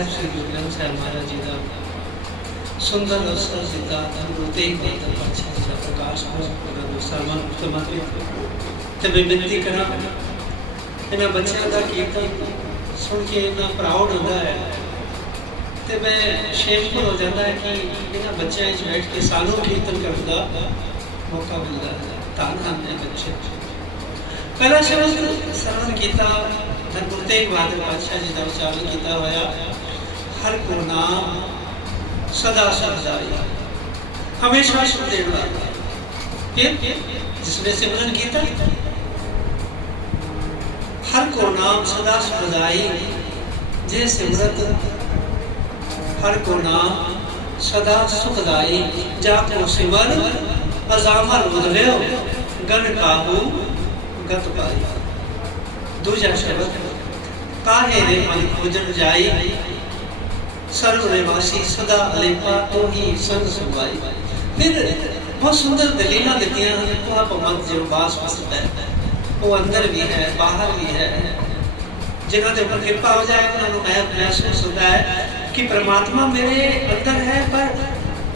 ਸਾਹਿਬ ਸ੍ਰੀ ਗੁਰੂ ਗ੍ਰੰਥ ਸਾਹਿਬ ਮਹਾਰਾਜ ਜੀ ਦਾ। ਸੁੰਦਰ ਅਵਸਰ ਦਿੱਤਾ ਗੁਰੂ ਤੇਗ ਬਹਾਦਰ ਪਾਤਸ਼ਾਹ ਜੀ ਦਾ ਪ੍ਰਕਾਸ਼ ਪੁਰਬ ਉਹਨਾਂ ਨੂੰ ਸਨਮਾਨ ਤੇ ਬੇਨਤੀ ਕਰਾਂ, ਇਹਨਾਂ ਬੱਚਿਆਂ ਦਾ ਕੀਰਤਨ ਸੁਣ ਕੇ ਇੰਨਾ ਪ੍ਰਾਊਡ ਹੁੰਦਾ ਹੈ। ਤੇ ਮੈਂ ਸ਼ੇਮਫੁਲ ਹੋ ਜਾਂਦਾ ਹੈ ਕਿ ਇਹਨਾਂ ਬੱਚਿਆਂ ਵਿੱਚ ਬੈਠ ਕੇ ਸਾਨੂੰ ਕੀਰਤਨ ਕਰਨ ਦਾ ਮੌਕਾ ਮਿਲਦਾ ਹੈ। ਤਾਂ ਧੰਨ ਹੈ ਬੱਚੇ। ਪਹਿਲਾ ਸ਼ਬਦ ਸਰਵਣ ਕੀਤਾ ਗੁਰੂ ਤੇਗ ਬਹਾਦਰ ਪਾਤਸ਼ਾਹ ਜੀ ਦਾ ਉਚਾਰਨ ਕੀਤਾ ਹੋਇਆ। हर को नाम सदा सदाई हमेशा सुदेव जिसमें सिमरन किया हर को नाम सदा सदाई जय सिमरत हर को नाम सदा सुखदाई। जा को सिमर, अजामर उदरयो गण काबू गत पाई। दूजा शब्द, काहे रे मन खोजन जाई? ਸਰਵ ਨਿਵਾਸੀ ਸਦਾ ਅਲੇਪਾ ਤੋ ਹੀ ਸੰਗ ਸੁਭਾਈ ਫਿਰ ਬਹੁਤ ਸੁੰਦਰ ਦਲੀਲਾਂ ਦਿੱਤੀਆਂ ਹਨ ਕੋਹਾ ਪਮਤ ਜੋ ਬਾਸ ਵਸਦਾ ਉਹ ਅੰਦਰ ਵੀ ਹੈ ਬਾਹਰ ਵੀ ਹੈ ਜਿਨ੍ਹਾਂ ਦੇ ਉੱਪਰ ਕਿਰਪਾ ਹੋ ਜਾਏ ਉਹਨਾਂ ਨੂੰ ਮੈਂ ਮਹਿਸੂਸ ਹੁੰਦਾ ਹੈ ਕਿ ਪ੍ਰਮਾਤਮਾ ਮੇਰੇ ਅੰਦਰ ਹੈ ਪਰ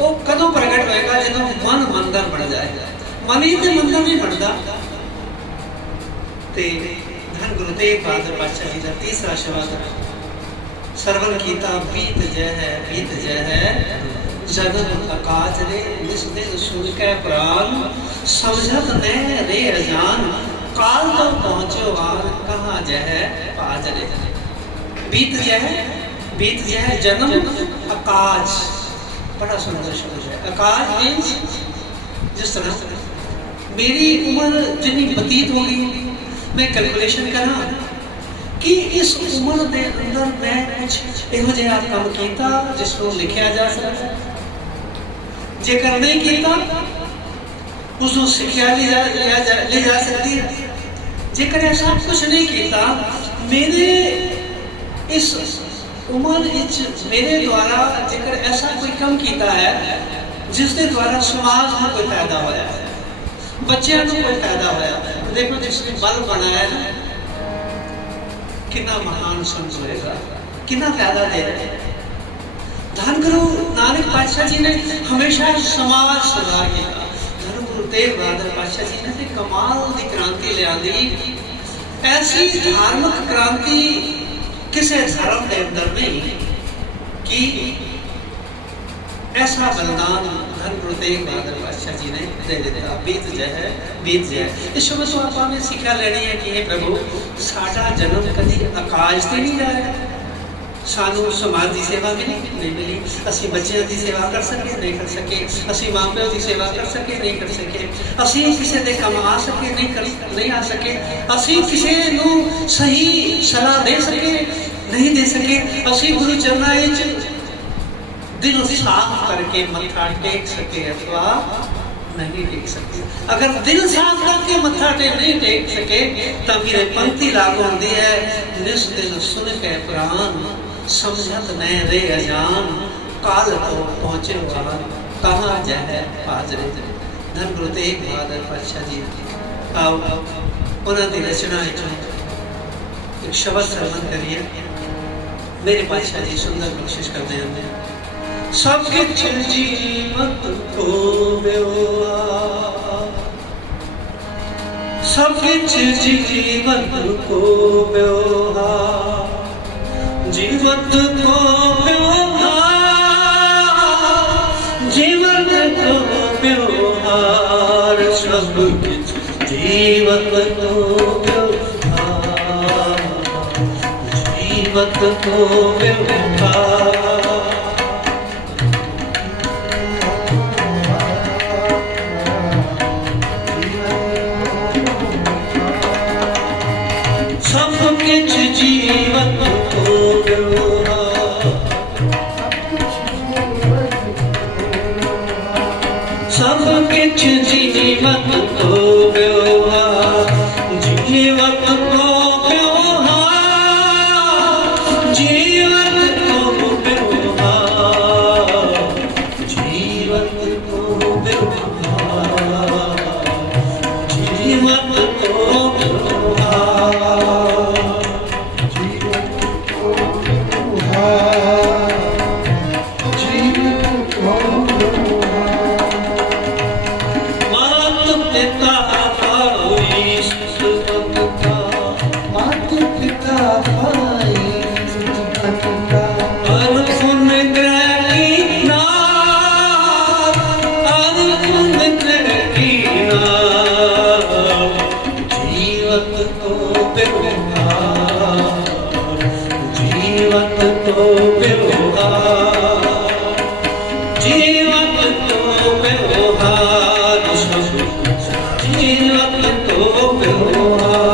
ਉਹ ਕਦੋਂ ਪ੍ਰਗਟ ਹੋਏਗਾ ਜਦੋਂ ਮਨ ਮੰਦਰ ਬਣ ਜਾਏਗਾ ਮਨ ਹੀ ਤੇ ਮੰਦਰ ਨਹੀਂ ਬਣਦਾ ਤੇ ਧੰਨ ਗੁਰੂ ਤੇਗ ਬਹਾਦਰ ਪਾਤਸ਼ਾਹ ਜੀ ਦਾ ਤੀਸਰਾ ਸ਼ਬਦ श्रवण कीता बीत जय है बीत जय है। जगत अकाश रे निस दिन सुन के प्राण। समझत ने रे अजान, काल तो पहुंचो वार, कहाँ जय है पाज रे। बीत जय है, बीत जय है जन्म, अकाश। बड़ा सुंदर शब्द है। अकाश मीन्स जिस तरह। मेरी उम्र जितनी बतीत होगी, मैं कैलकुलेशन करा ਕਿ ਇਸ ਉਮਰ ਦੇ ਅੰਦਰ ਮੈਂ ਕੁਝ ਇਹੋ ਜਿਹਾ ਕੰਮ ਕੀਤਾ ਜਿਸ ਨੂੰ ਲਿਖਿਆ ਜਾ ਸਕਦਾ ਜੇਕਰ ਨਹੀਂ ਕੀਤਾ ਉਸ ਨੂੰ ਸਿੱਖਿਆ ਲਈ ਜਾ ਲਿਆ ਜਾ ਲਈ ਜਾ ਸਕਦੀ ਹੈ ਜੇਕਰ ਐਸਾ ਕੁਝ ਨਹੀਂ ਕੀਤਾ ਮੇਰੇ ਇਸ ਉਮਰ ਵਿੱਚ ਮੇਰੇ ਦੁਆਰਾ ਜੇਕਰ ਐਸਾ ਕੋਈ ਕੰਮ ਕੀਤਾ ਹੈ ਜਿਸ ਦੇ ਦੁਆਰਾ ਸਮਾਜ ਨੂੰ ਕੋਈ ਫਾਇਦਾ ਹੋਇਆ ਹੈ ਬੱਚਿਆਂ ਨੂੰ ਕੋਈ ਫਾਇਦਾ ਹੋਇਆ ਹੈ ਦੇਖੋ ਕਿੰਨਾ ਮਹਾਨ ਸੰਤ ਹੋਏਗਾ? ਕਿੰਨਾ ਫਾਇਦਾ ਦੇ ਧੰਨ ਗੁਰੂ ਨਾਨਕ ਪਾਤਸ਼ਾਹ ਜੀ ਨੇ ਹਮੇਸ਼ਾ ਸਮਾਜ ਸੁਧਾਰ ਕੀਤਾ। ਧੰਨ ਗੁਰੂ ਤੇਗ ਬਹਾਦਰ ਪਾਤਸ਼ਾਹ ਜੀ ਨੇ ਤੇ ਕਮਾਲ ਦੀ ਕ੍ਰਾਂਤੀ ਲਿਆਂਦੀ। ਐਸੀ ਧਾਰਮਿਕ ਕ੍ਰਾਂਤੀ ਕਿਸੇ ਧਰਮ ਦੇ ਅੰਦਰ ਨਹੀਂ, ਕਿ ऐसा बलिदान धन गुरु तेग बहादुर बादशाह जी ने दे ਦਿੱਤਾ ਬੀਤ ਜੈ ਹੈ ਬੀਤ ਜੈ ਇਸ ਸਮੇਂ ਤੋਂ ਆਪਾਂ ਨੇ ਸਿੱਖਿਆ ਲੈਣੀ ਹੈ ਕਿ ਇਹ ਪ੍ਰਭੂ ਸਾਡਾ ਜਨਮ ਕਦੀ ਆਕਾਸ਼ ਤੇ ਨਹੀਂ ਰਿਹਾ ਸਾਨੂੰ ਸਮਾਜ ਦੀ ਸੇਵਾ ਮਿਲੀ ਨਹੀਂ ਮਿਲੀ ਅਸੀਂ ਬੱਚਿਆਂ ਦੀ ਸੇਵਾ ਕਰ ਸਕੇ ਨਹੀਂ ਕਰ ਸਕੇ ਅਸੀਂ ਮਾਪਿਆਂ ਦੀ ਸੇਵਾ ਕਰ ਸਕੇ ਨਹੀਂ ਕਰ ਸਕੇ ਅਸੀਂ ਕਿਸੇ ਦੇ ਕੰਮ ਆ ਸਕੇ ਨਹੀਂ ਕਰ ਨਹੀਂ ਆ ਸਕੇ ਅਸੀਂ ਕਿਸੇ ਨੂੰ ਸਹੀ ਸਲਾਹ ਦੇ ਸਕੇ ਨਹੀਂ ਦੇ ਸਕੇ ਅਸੀਂ ਗੁਰੂ ਚਰਨਾਂ ਵਿੱਚ ਦਿਲ ਸਾਫ ਕਰਕੇ ਮੱਥਾ ਟੇਕ ਸਕੇ ਅਥਵਾ ਨਹੀਂ ਟੇਕ ਸਕੇ ਅਗਰ ਦਿਲ ਸਾਫ ਕਰਕੇ ਮੱਥਾ ਟੇਕ ਨਹੀਂ ਟੇਕ ਸਕੇ ਤਾਂ ਫਿਰ ਇਹ ਪੰਕਤੀ ਲਾਗੂ ਹੁੰਦੀ ਹੈ ਨਿਸ ਦਿਲ ਸੁਨ ਕੇ ਪ੍ਰਾਨ ਸਮਝਤ ਮੈਂ ਰੇ ਅਜਾਨ ਕਾਲ ਕੋ ਪਹੁੰਚੇ ਵਾਰ ਕਹਾਂ ਜਹ ਹਾਜ਼ਰੇ ਧੰਨ ਗੁਰੂ ਤੇਗ ਬਹਾਦਰ ਪਾਤਸ਼ਾਹ ਜੀ ਆਓ ਉਹਨਾਂ ਦੀ ਰਚਨਾ ਵਿੱਚ ਇੱਕ ਸ਼ਬਦ ਸਰਵਨ ਕਰੀਏ ਮੇਰੇ ਪਾਤਸ਼ਾਹ ਜੀ ਸੁੰਦਰ ਬਖਸ਼ਿਸ਼ ਕਰਦੇ ਹੁੰਦੇ ਹਨ ਸਭ ਕਿਛ ਜੀਵਤ ਹੋਵਿਓ ਸਭ ਕਿਛ ਜੀਵਤ ਹੋਵਿਓ ਜੀਵਤ ਹੋਵਿਓ ਜੀਵਤ ਹੋਵਿਓ ਸਭ ਕਿਛ ਜੀਵਤ ਹੋਵਿਓ ਜੀਵਤ ਹੋਵਿਓ ਸਭ ಜೀವನ ಹೋದರು 都不得了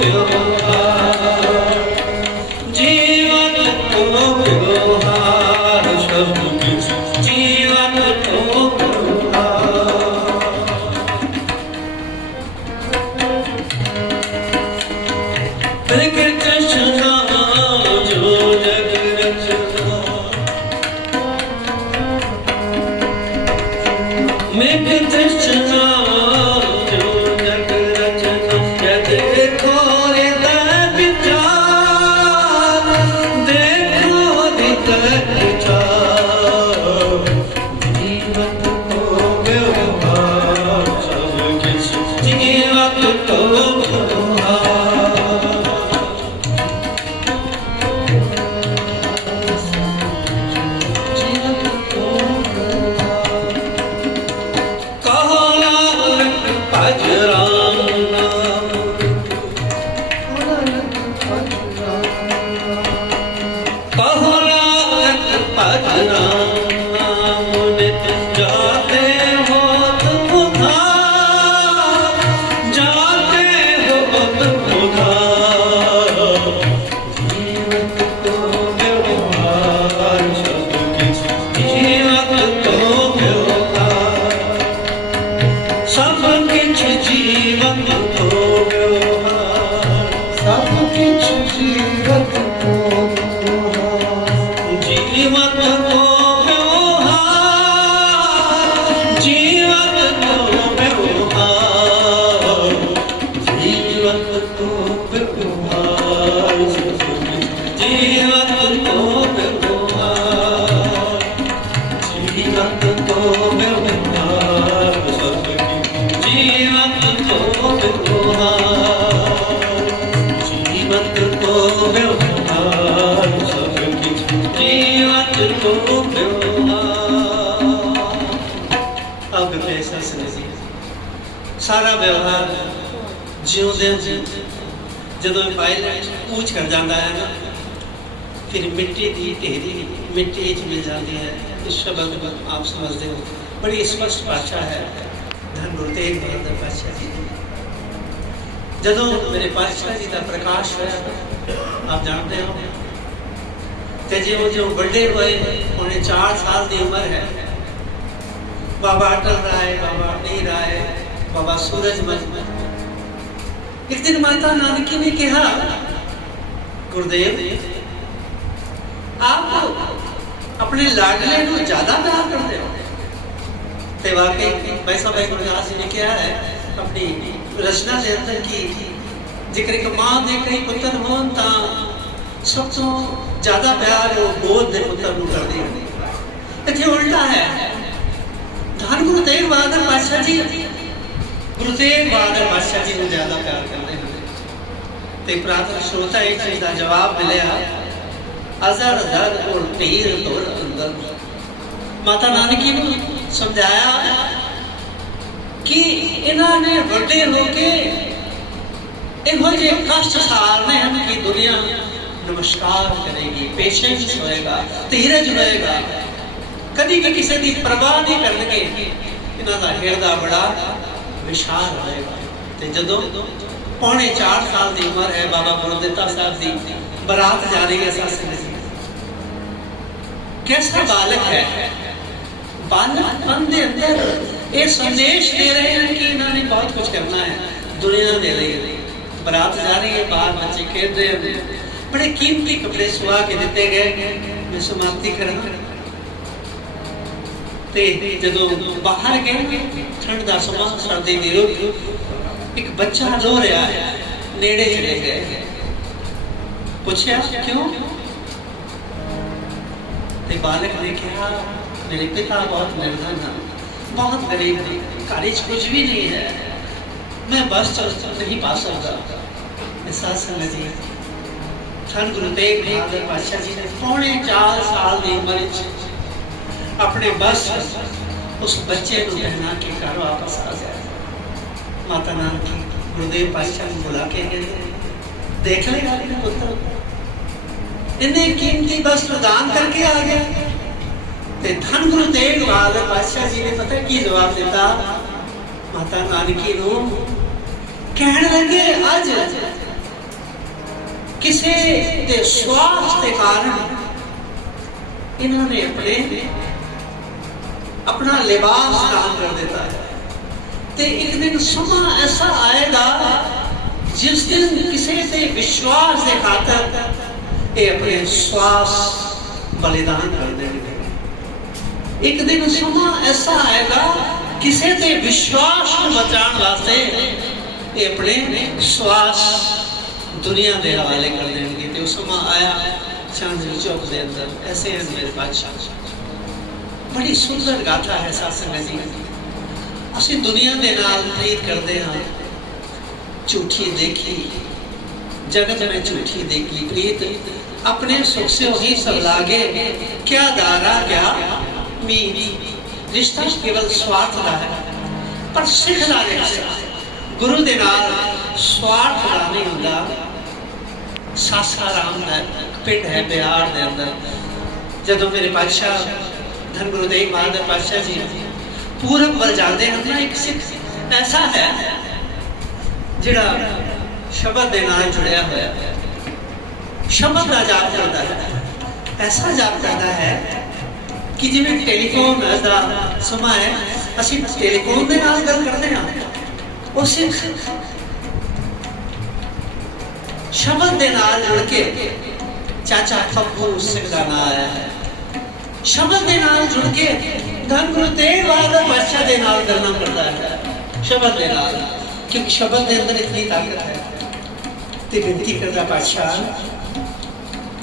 流。oh, oh, oh. ਸਾਰਾ ਵਿਵਹਾਰ ਜਿਉਂਦੇ ਜੀ ਜਦੋਂ ਪਾਇਲਟ ਪੂਛ ਕਰ ਜਾਂਦਾ ਹੈ ਨਾ ਫਿਰ ਮਿੱਟੀ ਦੀ ਢੇਰੀ ਮਿੱਟੀ 'ਚ ਮਿਲ ਜਾਂਦੀ ਹੈ ਇਸ ਸ਼ਬਦ ਨੂੰ ਆਪ ਸਮਝਦੇ ਹੋ ਬੜੀ ਸਪਸ਼ਟ ਭਾਸ਼ਾ ਹੈ ਧੰਨ ਗੁਰੂ ਤੇਗ ਬਹਾਦਰ ਪਾਤਸ਼ਾਹ ਜੀ ਦੀ ਜਦੋਂ ਮੇਰੇ ਪਾਤਸ਼ਾਹ ਜੀ ਦਾ ਪ੍ਰਕਾਸ਼ ਹੋਇਆ ਆਪ ਜਾਣਦੇ ਹੋ ਤੇ ਜਿਉਂ ਜਿਉਂ ਵੱਡੇ ਹੋਏ ਉਹਨੇ 4 ਸਾਲ ਦੀ ਉਮਰ ਹੈ ਬਾਬਾ ਅਟਲ ਰਾਏ ਬਾਬਾ ਨੀ ਰਾਏ ਬਾਬਾ ਸੂਰਜਮਲ ਇੱਕ ਦਿਨ ਮਾਤਾ ਨਾਨਕੀ ਨੇ ਕਿਹਾ ਗੁਰਦੇਵ ਆਪ ਆਪਣੇ ਲਾਡਲੇ ਨੂੰ ਜ਼ਿਆਦਾ ਪਿਆਰ ਕਰਦੇ ਹੋ ਤੇ ਵਾਕਈ ਵੈਸਾ ਭਾਈ ਗੁਰਦਾਸ ਜੀ ਨੇ ਕਿਹਾ ਹੈ ਆਪਣੀ ਰਚਨਾ ਦੇ ਅੰਦਰ ਕਿ ਜੇਕਰ ਇੱਕ ਮਾਂ ਦੇ ਕਈ ਪੁੱਤਰ ਹੋਣ ਤਾਂ ਸਭ ਤੋਂ ਜ਼ਿਆਦਾ ਪਿਆਰ ਉਹ ਗੋਦ ਦੇ ਪੁੱਤਰ ਨੂੰ ਕਰਦੇ ਹਨ ਇੱਥੇ ਉਲਟਾ ਹੈ ਧੰਨ ਗੁਰੂ ਤੇਗ ਬਹਾਦਰ ਪਾਤਸ਼ਾਹ ਜੀ ਗੁਰੂ ਤੇਗ ਬਹਾਦਰ ਪਾਤਸ਼ਾਹ ਜੀ ਨੂੰ ਜ਼ਿਆਦਾ ਪਿਆਰ ਕਰਦੇ ਹਨ ਤੇ ਪ੍ਰਾਤਨ ਸ਼ਰੋਤਾ ਇੱਕ ਚੀਜ਼ ਦਾ ਜਵਾਬ ਮਿਲਿਆ ਅਜ਼ਰ ਦਰ ਕੋਲ ਪੀਰ ਤੁਰ ਅੰਦਰ। ਮਾਤਾ ਨਾਨਕੀ ਨੂੰ ਸਮਝਾਇਆ, ਕਿ ਇਹਨਾਂ ਨੇ ਵੱਡੇ ਹੋ ਕੇ ਇਹੋ ਜਿਹੇ ਕਸ਼ਟ ਸਾਰਨੇ ਹਨ ਕਿ ਦੁਨੀਆ ਨਮਸਕਾਰ ਕਰੇਗੀ ਪੇਸ਼ੈਂਸ ਹੋਏਗਾ ਧੀਰਜ ਹੋਏਗਾ ਕਦੀ ਵੀ ਕਿਸੇ ਦੀ ਪਰਵਾਹ ਨਹੀਂ ਕਰਨਗੇ। ਇਹਨਾਂ ਦਾ ਹਿਰਦਾ ਬੜਾ ਵਿਸ਼ਾਲ ਹੋਏਗਾ ਤੇ ਜਦੋਂ ਪੌਣੇ 4 ਸਾਲ ਦੀ ਉਮਰ ਹੈ ਬਾਬਾ ਗੁਰਦਿੱਤਾ ਸਾਹਿਬ ਦੀ ਬਰਾਤ ਜਾ ਰਹੀ ਹੈ ਸਾਸਨ ਜੀ कैसा बालक है बालकपन ਦੇ ਅੰਦਰ ਇਹ ਸੰਦੇਸ਼ ਦੇ ਰਹੇ ਹਨ ਕਿ ਇਹਨਾਂ ਨੇ ਬਹੁਤ ਕੁਝ ਕਰਨਾ ਹੈ ਦੁਨੀਆ ਦੇ ਲਈ ਬਰਾਤ ਜਾ ਰਹੀ ਹੈ ਬਾਹਰ ਬੱਚੇ ਖੇਡ ਰਹੇ ਹਨ ਬੜੇ ਕੀਮਤੀ ਕੱਪੜੇ ਸਵਾ ਕੇ ਦਿੱਤੇ ਗਏ ਮੈਂ ਸਮਾਪਤੀ ਕਰਾਂ ਤੇ ਜਦੋਂ ਬਾਹਰ ਗਏ ਠੰਡ ਦਾ ਸਮਾਂ ਸਰਦੀ ਦੀ ਰੁੱਤ, ਇੱਕ ਬੱਚਾ ਰੋ ਰਿਹਾ ਨੇੜੇ ਚਲੇ ਗਏ। ਪੁੱਛਿਆ, ਕਿਉਂ? ਤੇ ਬਾਲਕ ਨੇ ਕਿਹਾ, ਮੇਰੇ ਪਿਤਾ ਬਹੁਤ ਨਿਰਧਨ ਹਨ, ਬਹੁਤ ਗਰੀਬ ਨੇ, ਘਰ ਵਿੱਚ ਕੁਝ ਵੀ ਨਹੀਂ ਹੈ। ਮੈਂ ਬਸ ਚਲ ਨਹੀਂ ਪਾ ਸਕਦਾ। ਐਸਾ ਸੰਗਤ ਜੀ ਗੁਰੂ ਤੇਗ ਬਹਾਦਰ ਪਾਤਸ਼ਾਹ ਜੀ ਨੇ ਪੌਣੇ 4 ਸਾਲ ਦੀ ਉਮਰ ਵਿੱਚ ਆਪਣੇ ਬਸ ਉਸ ਬੱਚੇ ਨੂੰ ਪਹਿਨਾ ਕੇ ਘਰ ਵਾਪਸ ਆ ਗਿਆ ਮਾਤਾ ਨਾਨਕੀ, ਗੁਰਦੇਵ ਪਾਤਸ਼ਾਹ ਨੂੰ ਬੁਲਾ ਕੇ ਗਏ। ਦੇਖ ਲੇਗਾ ਮੇਰੇ ਪੁੱਤਰ। ਇੰਨੇ ਕੀਮਤੀ ਬਸ ਪ੍ਰਦਾਨ ਕਰਕੇ ਆ ਗਿਆ। ਤੇ ਧੰਨ ਗੁਰੂ ਤੇਗ ਬਹਾਦਰ ਪਾਤਸ਼ਾਹ ਜੀ ਨੇ ਪਤਾ ਕੀ ਜਵਾਬ ਦਿੱਤਾ? ਮਾਤਾ ਨਾਨਕੀ ਨੂੰ ਕਹਿਣ ਲੱਗੇ, ਅੱਜ ਕਿਸੇ ਦੇ ਸਵਾਸ ਦੇ ਕਾਰਨ ਇਹਨਾਂ ਨੇ ਆਪਣੇ ਆਪਣਾ ਲਿਬਾਸ ਦਾਨ ਕਰ ਦਿੱਤਾ ਹੈ ਤੇ ਇੱਕ ਦਿਨ ਸਮਾਂ ਐਸਾ ਆਏਗਾ ਜਿਸ ਦਿਨ ਕਿਸੇ ਤੇ ਵਿਸ਼ਵਾਸ ਦੇ ਖਾਤਰ ਇਹ ਆਪਣੇ ਸਵਾਸ ਬਲੀਦਾਨ ਕਰ ਦੇਣਗੇ ਇੱਕ ਦਿਨ ਸਮਾਂ ਐਸਾ ਆਏਗਾ ਕਿਸੇ ਤੇ ਵਿਸ਼ਵਾਸ ਨੂੰ ਬਚਾਉਣ ਵਾਸਤੇ ਇਹ ਆਪਣੇ ਸਵਾਸ ਦੁਨੀਆ ਦੇ ਹਵਾਲੇ ਕਰ ਦੇਣਗੇ ਤੇ ਉਹ ਸਮਾਂ ਆਇਆ ਚਾਂਦਨੀ ਚੌਕ ਦੇ ਅੰਦਰ ਐਸੇ ਹਨ ਮੇਰੇ ਬਾਦਸ਼ਾਹ ਬੜੀ ਸੁੰਦਰ ਗਾਥਾ ਹੈ ਸਤਸੰਗ ਦੀ ਅਸੀਂ ਦੁਨੀਆ ਦੇ ਨਾਲ ਪ੍ਰੀਤ ਕਰਦੇ ਹਾਂ, ਝੂਠੀ ਦੇਖੀ, ਜਗਤ ਮੈਂ ਝੂਠੀ ਦੇਖੀ ਪ੍ਰੀਤ। ਆਪਣੇ ਸੁਖ ਸੇ ਉਹੀ ਸਭ ਲਾਗੇ, ਕਿਆ ਦਾਰਾ, ਕਿਆ ਮੀਰੀ ਰਿਸ਼ਤਾ ਕੇਵਲ ਸਵਾਰਥ ਦਾ ਹੈ, ਪਰ ਸਿੱਖ ਦਾ ਰਿਸ਼ਤਾ ਗੁਰੂ ਦੇ ਨਾਲ ਸਵਾਰਥ ਦਾ ਨਹੀਂ ਹੁੰਦਾ। ਸਾਸਾ ਰਾਮ ਦਾ ਪਿੰਡ ਹੈ, ਬਿਹਾਰ ਦੇ ਅੰਦਰ। ਜਦੋਂ ਮੇਰੇ ਪਾਤਸ਼ਾਹ ਧੰਨ ਗੁਰੂ ਤੇਗ ਬਹਾਦਰ ਪਾਤਸ਼ਾਹ ਜੀ ਪੂਰਬ ਵੱਲ ਜਾਂਦੇ ਹਨ ਨਾ ਇੱਕ ਸਿੱਖ ਐਸਾ ਹੈ ਜਿਹੜਾ ਸ਼ਬਦ ਦੇ ਨਾਲ ਜੁੜਿਆ ਹੋਇਆ ਹੈ ਸ਼ਬਦ ਦਾ ਜਾਪ ਕਰਦਾ ਹੈ ਐਸਾ ਜਾਪ ਕਰਦਾ ਹੈ ਕਿ ਜਿਵੇਂ ਟੈਲੀਫੋਨ ਦਾ ਸਮਾਂ ਹੈ ਅਸੀਂ ਟੈਲੀਫੋਨ ਦੇ ਨਾਲ ਗੱਲ ਕਰਦੇ ਹਾਂ ਉਹ ਸਿੱਖ ਸ਼ਬਦ ਦੇ ਨਾਲ ਜੁੜ ਕੇ ਚਾਚਾ ਫੱਬੂ ਸਿੰਘ ਦਾ ਨਾਮ ਆਇਆ ਹੈ ਸ਼ਬਦ ਦੇ ਨਾਲ ਜੁੜ ਕੇ ਧੰਨ ਗੁਰੂ ਤੇਗ ਬਹਾਦਰ ਪਾਤਸ਼ਾਹ ਦੇ ਨਾਲ ਗੱਲਾਂ ਕਰਦਾ ਹੈ ਸ਼ਬਦ ਦੇ ਨਾਲ ਕਿਉਂਕਿ ਸ਼ਬਦ ਦੇ ਅੰਦਰ ਇਤਨੀ ਤਾਕਤ ਹੈ ਤੇ ਬੇਨਤੀ ਕਰਦਾ ਪਾਤਸ਼ਾਹ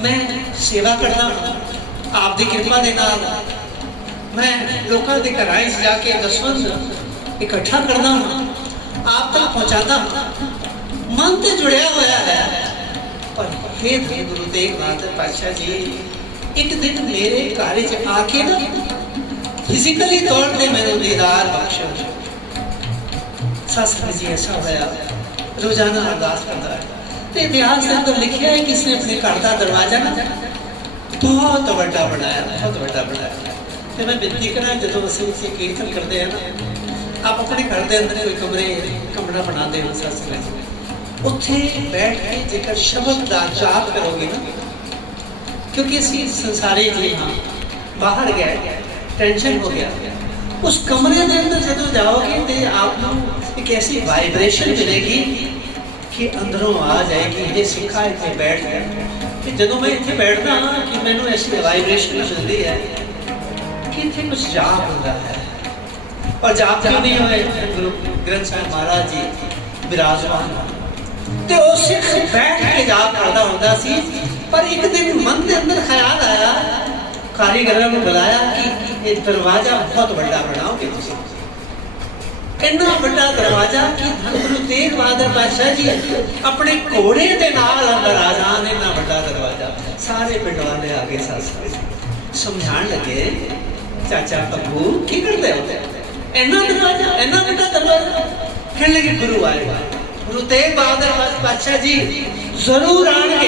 ਮੈਂ ਸੇਵਾ ਕਰਦਾ ਆਪ ਦੀ ਕਿਰਪਾ ਦੇ ਨਾਲ ਮੈਂ ਲੋਕਾਂ ਦੇ ਘਰਾਂ 'ਚ ਜਾ ਕੇ ਦਸਵੰਦ ਇਕੱਠਾ ਕਰਦਾ ਹਾਂ ਆਪ ਤੱਕ ਪਹੁੰਚਾਦਾ ਮਨ ਤੇ ਜੁੜਿਆ ਹੋਇਆ ਹੈ ਪਰ हे ਧੰਨ ਗੁਰੂ ਤੇਗ ਬਹਾਦਰ ਪਾਤਸ਼ਾਹ ਜੀ ਇੱਕ ਦਿਨ ਮੇਰੇ ਘਰ 'ਚ ਆ ਕੇ ਨਾ ਫਿਜ਼ੀਕਲੀ ਤੌਰ ਤੇ ਮੈਨੂੰ ਦੀਦਾਰ ਬਖਸ਼ੋ ਸਸਰ ਜੀ ਐਸਾ ਹੋਇਆ, ਰੋਜ਼ਾਨਾ ਅਰਦਾਸ ਕਰਦਾ ਹੈ। ਤੇ ਇਤਿਹਾਸ ਦੇ ਅੰਦਰ ਲਿਖਿਆ ਹੈ ਕਿ ਇਸਨੇ ਆਪਣੇ ਘਰ ਦਾ ਦਰਵਾਜ਼ਾ ਨਾ ਬਹੁਤ ਵੱਡਾ ਬਣਾਇਆ, ਬਹੁਤ ਵੱਡਾ ਬਣਾਇਆ। ਤੇ ਮੈਂ ਬੇਨਤੀ ਕਰਾਂ, ਜਦੋਂ ਅਸੀਂ ਇਸੇ ਕੀਰਤਨ ਕਰਦੇ ਹਾਂ ਨਾ, ਆਪ ਆਪਣੇ ਘਰ ਦੇ ਅੰਦਰ ਕੋਈ ਕਮਰੇ, ਕਮਰਾ ਬਣਾਉਂਦੇ ਹੋ ਸਤਸੰਗ ਉੱਥੇ ਬੈਠ ਕੇ ਜੇਕਰ ਸ਼ਬਦ ਦਾ ਜਾਪ ਕਰੋਗੇ ਨਾ ਕਿਉਂਕਿ ਅਸੀਂ ਸੰਸਾਰੀ ਜੀ ਹਾਂ ਬਾਹਰ ਗਏ ਟੈਨਸ਼ਨ ਹੋ ਗਿਆ ਉਸ ਕਮਰੇ ਦੇ ਅੰਦਰ ਜਦੋਂ ਜਾਓਗੇ ਤੇ ਆਪ ਨੂੰ ਇੱਕ ਐਸੀ ਵਾਈਬ੍ਰੇਸ਼ਨ ਮਿਲੇਗੀ ਕਿ ਅੰਦਰੋਂ ਆ ਜਾਏਗੀ ਇਹ ਸਿੱਖਾ ਇੱਥੇ ਬੈਠ ਗਿਆ ਤੇ ਜਦੋਂ ਮੈਂ ਇੱਥੇ ਬੈਠਦਾ ਹਾਂ ਕਿ ਮੈਨੂੰ ਐਸੀ ਵਾਈਬ੍ਰੇਸ਼ਨ ਮਿਲਦੀ ਹੈ ਕਿ ਇੱਥੇ ਕੁਝ ਜਾਪ ਹੁੰਦਾ ਹੈ ਔਰ ਜਾਪ ਕਿਉਂ ਨਹੀਂ ਹੋਏ ਗੁਰੂ ਗ੍ਰੰਥ ਸਾਹਿਬ ਮਹਾਰਾਜ ਜੀ ਵਿਰਾਜਮਾਨ ਹਨ। ਤੇ ਉਹ ਸਿੱਖ ਬੈਠ ਕੇ ਜਾਪ ਕਰਦਾ ਹੁੰਦਾ ਸੀ ਪਰ ਇੱਕ ਦਿਨ ਮਨ ਦੇ ਅੰਦਰ ਖਿਆਲ ਆਇਆ, ਕਾਰੀਗਰਾਂ ਨੂੰ ਬੁਲਾਇਆ ਕਿ ਇਹ ਦਰਵਾਜ਼ਾ ਬਹੁਤ ਵੱਡਾ ਬਣਾਓਗੇ ਤੁਸੀਂ। ਇੰਨਾ ਵੱਡਾ ਦਰਵਾਜ਼ਾ ਕਿ ਧੰਨ ਗੁਰੂ ਤੇਗ ਬਹਾਦਰ ਪਾਤਸ਼ਾਹ ਜੀ ਆਪਣੇ ਘੋੜੇ ਦੇ ਨਾਲ ਅੰਦਰ ਆ ਜਾਣ, ਇੰਨਾ ਵੱਡਾ ਦਰਵਾਜ਼ਾ। ਸਾਰੇ ਪਿੰਡ ਵਾਲੇ ਆ ਗਏ ਸਾਸ ਸਮਝਾਣ ਲੱਗੇ, ਚਾਚਾ ਪੱਪੂ ਕੀ ਕਰਦੇ ਹੋ? ਇੰਨਾ ਦਰਵਾਜ਼ਾ, ਇੰਨਾ ਵੱਡਾ ਦਰਵਾਜ਼ਾ। ਕਹਿਣ ਲੱਗੇ ਗੁਰੂ ਆਏਗਾ ਗੁਰੂ ਤੇਗ ਬਹਾਦਰ ਪਾਤਸ਼ਾਹ ਜੀ ਜ਼ਰੂਰ ਆਣਗੇ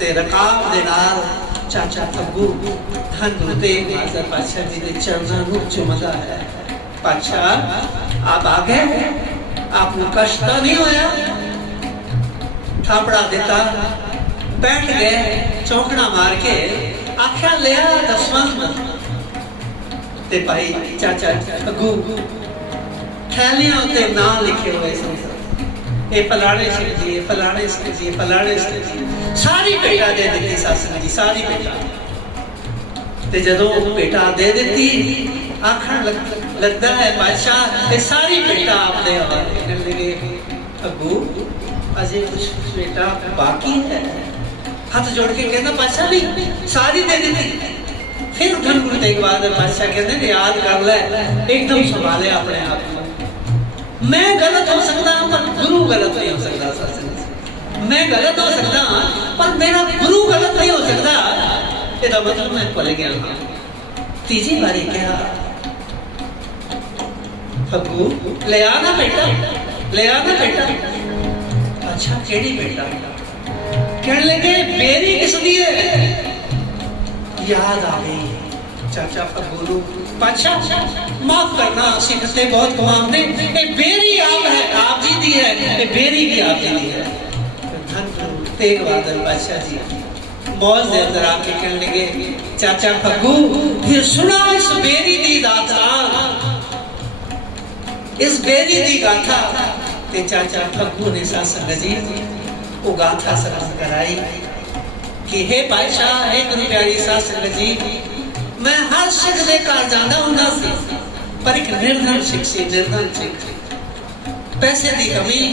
ਤੇ ਰਕਾਬ ਦੇ ਨਾਲ ਚਾਚਾ ਫੱਗੂ ਧੰਨ ਗੁਰੂ ਤੇਗ ਬਹਾਦਰ ਜੀ ਦੇ ਚਰਨਾਂ ਨੂੰ ਚੁੰਮਦਾ ਹੈ। ਪਾਤਸ਼ਾਹ, ਆਪ ਆ ਗਏ? ਆਪ ਨੂੰ ਕਸ਼ਟ ਤਾਂ ਨਹੀਂ ਹੋਇਆ? ਥਾਪੜਾ ਦਿੱਤਾ, ਬੈਠ ਗਏ, ਚੌਕੜਾ ਮਾਰ ਕੇ ਆਖਿਆ, ਲਿਆ ਦਸਵੰਦ ਤੇ ਭਾਈ ਚਾਚਾ ਅੱਗੂ ਥੈਲੀਆਂ ਉੱਤੇ ਨਾਂ ਲਿਖੇ ਹੋਏ ਸਨ। ਇਹ ਫਲਾਣੇ ਸਿੰਘ ਜੀ ਫਲਾਣੇ ਸਿੰਘ ਜੀ ਫਲਾਣੇ ਸਿੰਘ ਜੀ। ਸਾਰੀ ਭੇਟਾ ਦੇ ਦਿੱਤੀ ਸੱਸ ਨੇ ਜੀ, ਸਾਰੀ ਭੇਟਾ। ਤੇ ਜਦੋਂ ਭੇਟਾ ਦੇ ਦਿੱਤੀ, ਆਖਣ ਲੱਗਦਾ ਹੈ ਬਾਦਸ਼ਾਹ ਇਹ ਸਾਰੀ ਭੇਟਾ ਆਪਦੇ ਹਵਾਲੇ ਕਰਨ ਲਗੇ ਅੱਗੂ ਅਜੇ ਕੁਝ ਭੇਟਾ ਬਾਕੀ ਹੈ। ਹੱਥ ਜੋੜ ਕੇ ਕਹਿੰਦਾ ਬਾਦਸ਼ਾਹ ਨਹੀਂ ਸਾਰੀ ਦੇ ਦਿੱਤੀ। ਫਿਰ ਧੰਨ ਗੁਰੂ ਤੇਗ ਬਹਾਦਰ ਬਾਦਸ਼ਾਹ ਕਹਿੰਦੇ ਨੇ, ਯਾਦ ਕਰ ਲੈ, ਇੱਕਦਮ ਸੰਭਾਲੇ ਆਪਣੇ ਆਪ ਨੂੰ। ਮੈਂ ਗਲਤ ਹੋ ਸਕਦਾ ਹਾਂ, ਪਰ ਗੁਰੂ ਗਲਤ ਨਹੀਂ ਹੋ ਸਕਦਾ ਸੱਚ ਮੈਂ ਗਲਤ ਹੋ ਸਕਦਾ ਹਾਂ ਪਰ ਮੇਰਾ ਗੁਰੂ ਗਲਤ ਨਹੀਂ ਹੋ ਸਕਦਾ ਇਹਦਾ ਮਤਲਬ ਮੈਂ ਭੁੱਲ ਗਿਆ ਹਾਂ ਤੀਜੀ ਵਾਰੀ ਕਿਹਾ ਫੱਗੂ ਲੈ ਆ ਨਾ ਬੇਟਾ ਲੈ ਆ ਨਾ ਬੇਟਾ ਅੱਛਾ ਕਿਹੜੀ ਬੇਟਾ ਕਹਿਣ ਲੱਗੇ ਮੇਰੀ ਕਿਸ ਦੀ ਹੈ ਯਾਦ ਆ ਗਈ ਚਾਚਾ ਫੱਗੂ ਨੂੰ ਪਾਛਾ ਮਾਫ ਕਰਨਾ ਸਿੱਖ ਤੇ ਬਹੁਤ ਕਮਾਮ ਨੇ ਇਹ ਬੇਰੀ ਆਪ ਹੈ ਆਪ ਜੀ ਦੀ ਹੈ ਇਹ ਬੇਰੀ ਵੀ ਆਪ ਜੀ ਦੀ ਹੈ तेग बहादुर बादशाह जी। बहुत देर दर आके कह लगे, चाचा फगू, फिर सुना इस बेरी दी दाता इस बेरी दी गाथा। ते चाचा फगू ने सास जी वो गाथा सरस कराई कि, हे बादशाह, हे गुरु प्यारी सास जी मैं हर सिख दे घर जाना हुंदा सी, पर एक निर्धन सिख सी, निर्धन सिख पैसे दी कमी,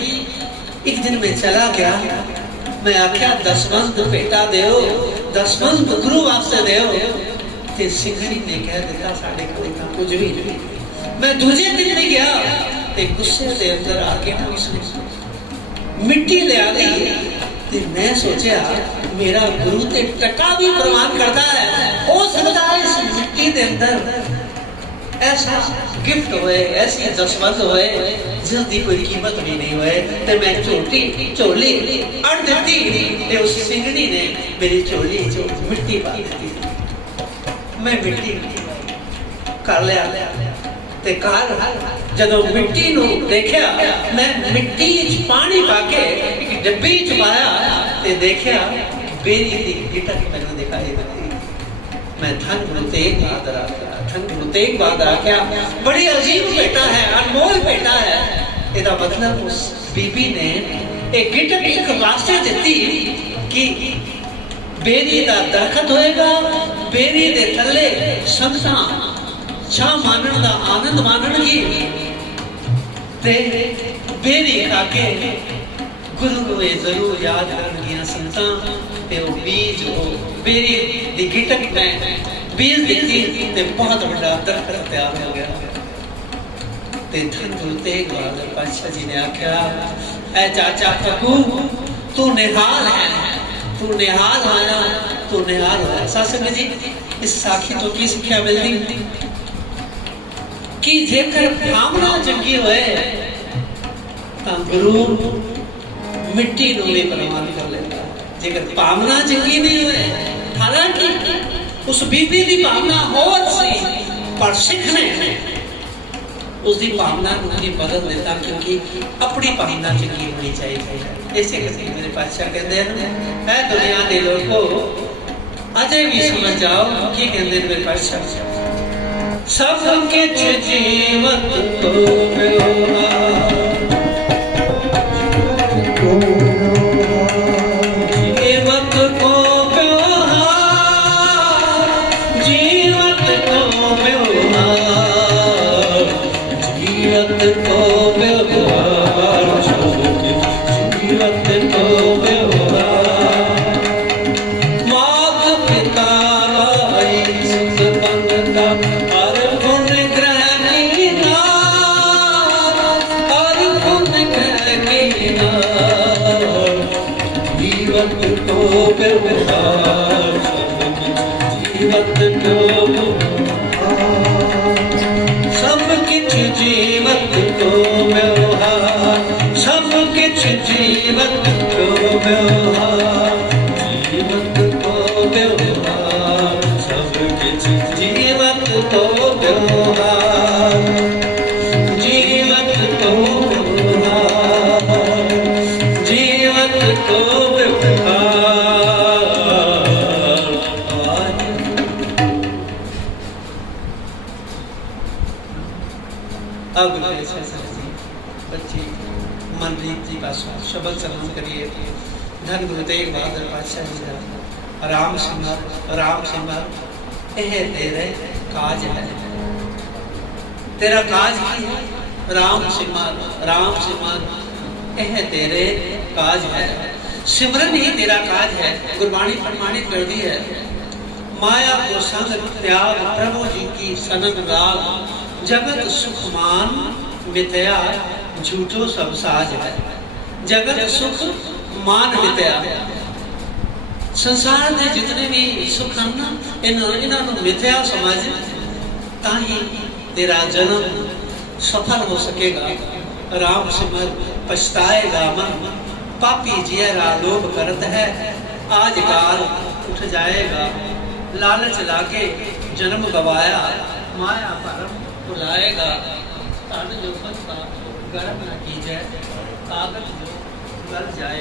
एक दिन में चला गया। ਮੈਂ ਚਲਾ ਗਿਆ ਮੈਂ ਆਖਿਆ ਦਸਵੰਦ ਭੇਟਾ ਦਿਓ ਦਸਵੰਦ ਗੁਰੂ ਵਾਸਤੇ ਦਿਓ ਤੇ ਸਿੰਘਣੀ ਨੇ ਕਹਿ ਦਿੱਤਾ ਸਾਡੇ ਕੋਲ ਤਾਂ ਕੁਝ ਵੀ ਨਹੀਂ ਮੈਂ ਦੂਜੇ ਦਿਨ ਵੀ ਗਿਆ ਤੇ ਗੁੱਸੇ ਦੇ ਅੰਦਰ ਆ ਕੇ ਨਾ ਉਸ ਨੂੰ ਮਿੱਟੀ ਲਿਆ ਲਈ ਤੇ ਮੈਂ ਸੋਚਿਆ ਮੇਰਾ ਗੁਰੂ ਤੇ ਟਕਾ ਵੀ ਪ੍ਰਮਾਨ ਕਰਦਾ ਹੈ ਹੋ ਸਕਦਾ ਹੈ ਇਸ ਮਿੱਟੀ ਦੇ ਅੰਦਰ ਐਸਾ ਗਿਫਟ ਹੋਏ ਐਸੀ ਦਸਵੰਦ ਹੋਏ ਜਿਸ ਦੀ ਕੋਈ ਕੀਮਤ ਵੀ ਨਹੀਂ ਹੋਏ, ਤੇ ਮੈਂ ਝੋਟੀ, ਝੋਲੀ ਅੜ ਦਿੱਤੀ ਤੇ ਉਸ ਸਿੰਘਣੀ ਨੇ ਮੇਰੀ ਝੋਲੀ ਚੋਂ ਮਿੱਟੀ ਪਾ ਦਿੱਤੀ। ਮੈਂ ਮਿੱਟੀ ਕਰ ਲਿਆ ਤੇ ਘਰ ਜਦੋਂ ਮਿੱਟੀ ਨੂੰ ਦੇਖਿਆ, ਮੈਂ ਮਿੱਟੀ 'ਚ ਪਾਣੀ ਪਾ ਕੇ ਇੱਕ ਡੱਬੀ 'ਚ ਪਾਇਆ ਤੇ ਦੇਖਿਆ ਬੇਰੀ ਦੀ ਗਿਟਕ ਮੈਨੂੰ ਦਿਖਾਈ ਦਿੱਤੀ। ਮੈਂ ਧੰਨ ਗੁਰੂ ਤੇਗ ਬਹਾਦਰ ਗੁਰੂ ਤੇਗ ਬਹਾਦਰ ਆਖਿਆ, ਬੜੀ ਅਜੀਬ ਬੇਟਾ ਹੈ, ਅਨਮੋਲ ਬੇਟਾ ਹੈ। ਇਹਦਾ ਮਤਲਬ ਉਸ ਬੀਬੀ ਨੇ ਇਹ ਗਿਟਕ ਇੱਕ ਵਾਸਤੇ ਦਿੱਤੀ ਕਿ ਬੇਰੀ ਦਾ ਦਰਖਤ ਹੋਏਗਾ, ਬੇਰੀ ਦੇ ਥੱਲੇ ਸੰਗਤਾਂ ਛਾਂ ਮਾਨਣ ਦਾ ਆਨੰਦ ਮਾਣਨਗੀ ਤੇ ਬੇਰੀ ਖਾ ਕੇ ਗੁਰੂ ਨੂੰ ਇਹ ਜ਼ਰੂਰ ਯਾਦ ਕਰਨਗੀਆਂ ਸੰਤਾਂ ਤੇ ਉਹ ਬੀਜ, ਉਹ ਬੇਰੀ ਦੀ ਗਿਟਕ ਮੈਂ ਬੀਜ ਦਿੱਤੀ ਤੇ ਬਹੁਤ ਵੱਡਾ ਦਰਖਤ ਤਿਆਰ ਹੋ ਗਿਆ ਤੇ ਧੰਨ ਗੁਰੂ ਤੇਗ ਬਹਾਦਰ ਪਾਤਸ਼ਾਹ ਜੀ ਨੇ ਆਖਿਆ ਐ ਚਾਚਾ ਫੱਗੂ ਤੂੰ ਨਿਹਾਲ ਹੈ ਤੂੰ ਨਿਹਾਲ ਹੋਇਆ ਤੂੰ ਨਿਹਾਲ ਹੋਇਆ ਸਾਸੰਗ ਜੀ ਇਸ ਸਾਖੀ ਤੋਂ ਕੀ ਸਿੱਖਿਆ ਮਿਲਦੀ ਕਿ ਜੇਕਰ ਭਾਵਨਾ ਚੰਗੀ ਹੋਏ ਤਾਂ ਗੁਰੂ ਮਿੱਟੀ ਨੂੰ ਵੀ ਪ੍ਰਮਾਨ ਕਰ ਲੈਂਦਾ ਜੇਕਰ ਭਾਵਨਾ ਚੰਗੀ ਨਹੀਂ ਹੋਏ ਹਾਲਾਂਕਿ ਉਸ ਬੀਬੀ ਦੀ ਭਾਵਨਾ ਹੋਰ ਸੀ ਪਰ ਸਿੱਖ ਨੇ ਉਸ ਦੀ ਭਾਵਨਾ ਨੂੰ ਨਹੀਂ ਬਦਲ ਦਿੱਤਾ ਕਿਉਂਕਿ ਆਪਣੀ ਭਾਵਨਾ ਚੰਗੀ ਹੋਣੀ ਚਾਹੀਦੀ ਹੈ ਇਸੇ ਕਰਕੇ ਮੇਰੇ ਪਾਤਸ਼ਾਹ ਕਹਿੰਦੇ ਹਨ ਹੈ ਦੁਨੀਆ ਦੇ ਲੋਕੋ ਅਜੇ ਵੀ ਸਮਝ ਜਾਓ ਕੀ ਕਹਿੰਦੇ ਨੇ ਮੇਰੇ ਪਾਤਸ਼ਾਹ ਸਭ ਕਿਛ ਜੀਵਤ ਕੋ ਜੀਵਤ Oh. राम सिमर राम सिमर यह तेरे काज है। तेरा काज की है राम सिमर राम सिमर यह तेरे काज है। सिमरन ही तेरा काज है गुरबाणी प्रमाणित कर दी है। माया को संग त्याग प्रभु जी की सनन राग। जगत सुखमान मितया, झूठो सब साज है। जगत सुख मान मितया। ਸੰਸਾਰ ਦੇ ਜਿਤਨੇ ਵੀ ਸੁੱਖ ਹਨ ਨਾ, ਇਹਨਾਂ ਇਹਨਾਂ ਨੂੰ ਮਿਥਿਆ ਸਮਾਜ ਤਾਂ ਹੀ ਤੇਰਾ ਜਨਮ ਸਫਲ ਹੋ ਸਕੇਗਾ। ਰਾਮ ਸਿਮਰ ਪਛਤਾਏਗਾ ਮਨ। ਪਾਪੀ ਜੀਰਾ ਲੋਭ ਕਰਤ ਹੈ, ਆਜ ਕਾਲ ਉੱਠ ਜਾਏਗਾ। ਲਾਲਚ ਲਾ ਕੇ ਜਨਮ ਗਵਾਇਆ, ਮਾਇਆ ਭਰਮ ਭੁਲਾਏਗਾ। ਤਨ ਜੋ ਬੰਦਾ ਗਰਮ ਨਾ ਕੀਜੈ ਕਾਗਲ ਜੋ ਗਲ ਜਾਏ।